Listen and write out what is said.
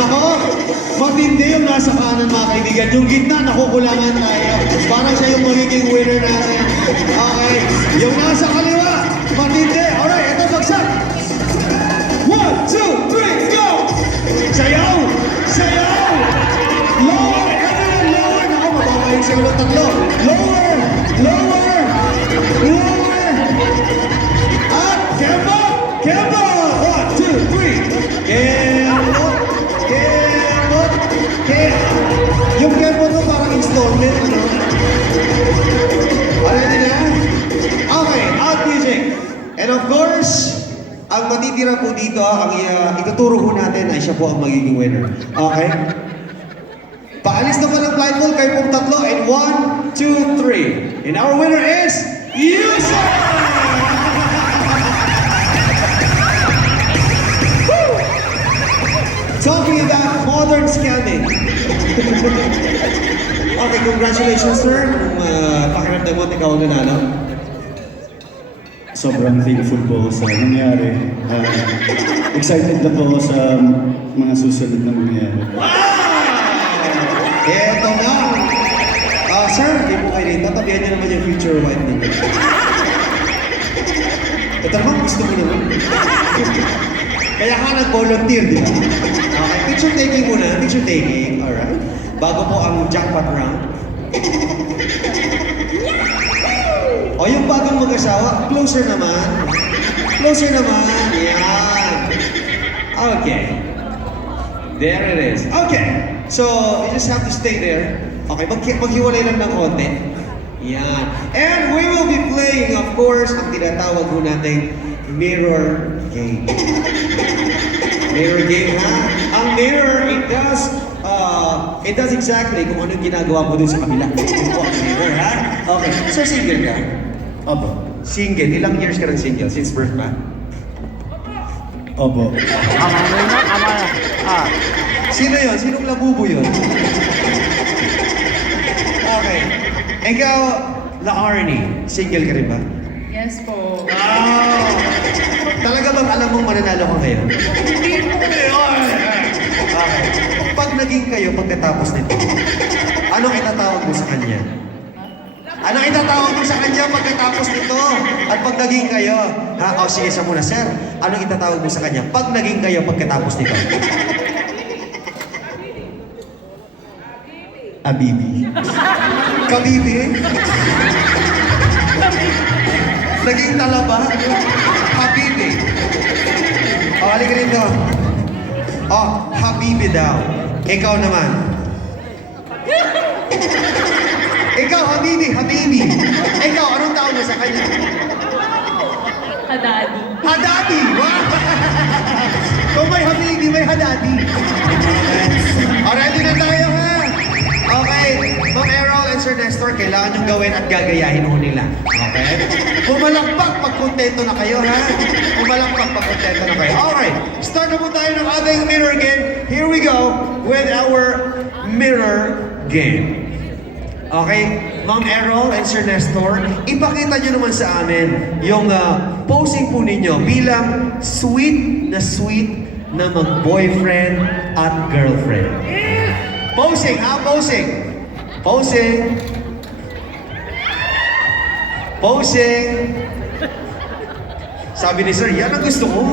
Nako, matindi yung nasa kanan mga kaibigan. Yung gitna, nakukulangan tayo. Parang siya yung magiging winner natin. Okay, yung nasa kaliwa, matindi. Alright, ito bagsak. 1, 2, 3, go! Sayaw! Sayaw! Lower! Everyone lower! Nako, mababa yung siguro tatlo. Lower! Lower! Lower! At Kempo! Kempo! 1, 2, 3. Kempo! Kempo! Kempo! Yung Kempo to parang installment, ano? Ready na? Okay, out music. And of course, ang matitira po dito, ang ituturo po natin ay siya po ang magiging winner. Okay? Paalis na po ng blindfold kayo pong tatlo. And 1, 2, 3. And our winner is Yusuf! Talking about modern scamming. Okay, congratulations sir. Kung pakiramdam mo, ikaw ang nanalo. Sobrang thankful po sa nangyari. Excited na po sa mga susunod na mangyayari. Eto na! Sir, hindi po kayo rin. Tatabihan niyo naman yung future wife ninyo. Ito naman, gusto mo naman. Kaya ka nag-volunteer, di ba? Okay, picture taking muna. Picture taking, alright. Bago po ang jackpot round. O yung bagong mag-asawa, closer naman. Closer naman. Yan. Okay. There it is. Okay. So, you just have to stay there. Okay, maghiwalay lang ng konti. Yan. And we will be playing, of course, ang tinatawag po nating mirror game. Mirror game, ha? Ang mirror, it does exactly kung anong ginagawa mo dun sa kabila. Ito po ang mirror, ha? Okay. So, single ka? Opo. Single. Ilang years ka ng single? Since birth ba? Opo. Sino yun? Sinong labubo yun? Okay. Ikaw, La Arnie, single ka rin ba? Yes po. Wow! Talaga bang alam mong mananalo ka ngayon? Hindi po. Okay. Pag naging kayo pagkatapos nito, anong itatawag mo sa kanya? Anong itatawag mo sa kanya pagkatapos nito? At pag naging kayo, ha? O sige, sa muna, sir. Anong itatawag mo sa kanya pag naging kayo pagkatapos nito? Abibi. Kabibi? Naging talaba? Habibi. O, halika rito. O, Habibi daw. Ikaw naman. Ikaw, Habibi, Habibi. Ikaw, anong tawag mo sa kanya? Kadadi. Hadadi! Wow! Kung may Habibi, may Hadadi. O, ready na tayo, ha? Okay, Ma'am Errol and Sir Nestor, kailangan niyong gawin at gagayahin ho nila. Okay? Pumalakpak pag kontento na kayo, ha? Pumalakpak pag kontento na kayo. Alright, start na po tayo ng ating mirror game. Here we go with our mirror game. Okay, Ma'am Errol and Sir Nestor, ipakita niyo naman sa amin yung posing po ninyo bilang sweet na mag-boyfriend at girlfriend. Posing, ha? Posing. Posing. Posing. Sabi ni Sir, yan ang gusto ko.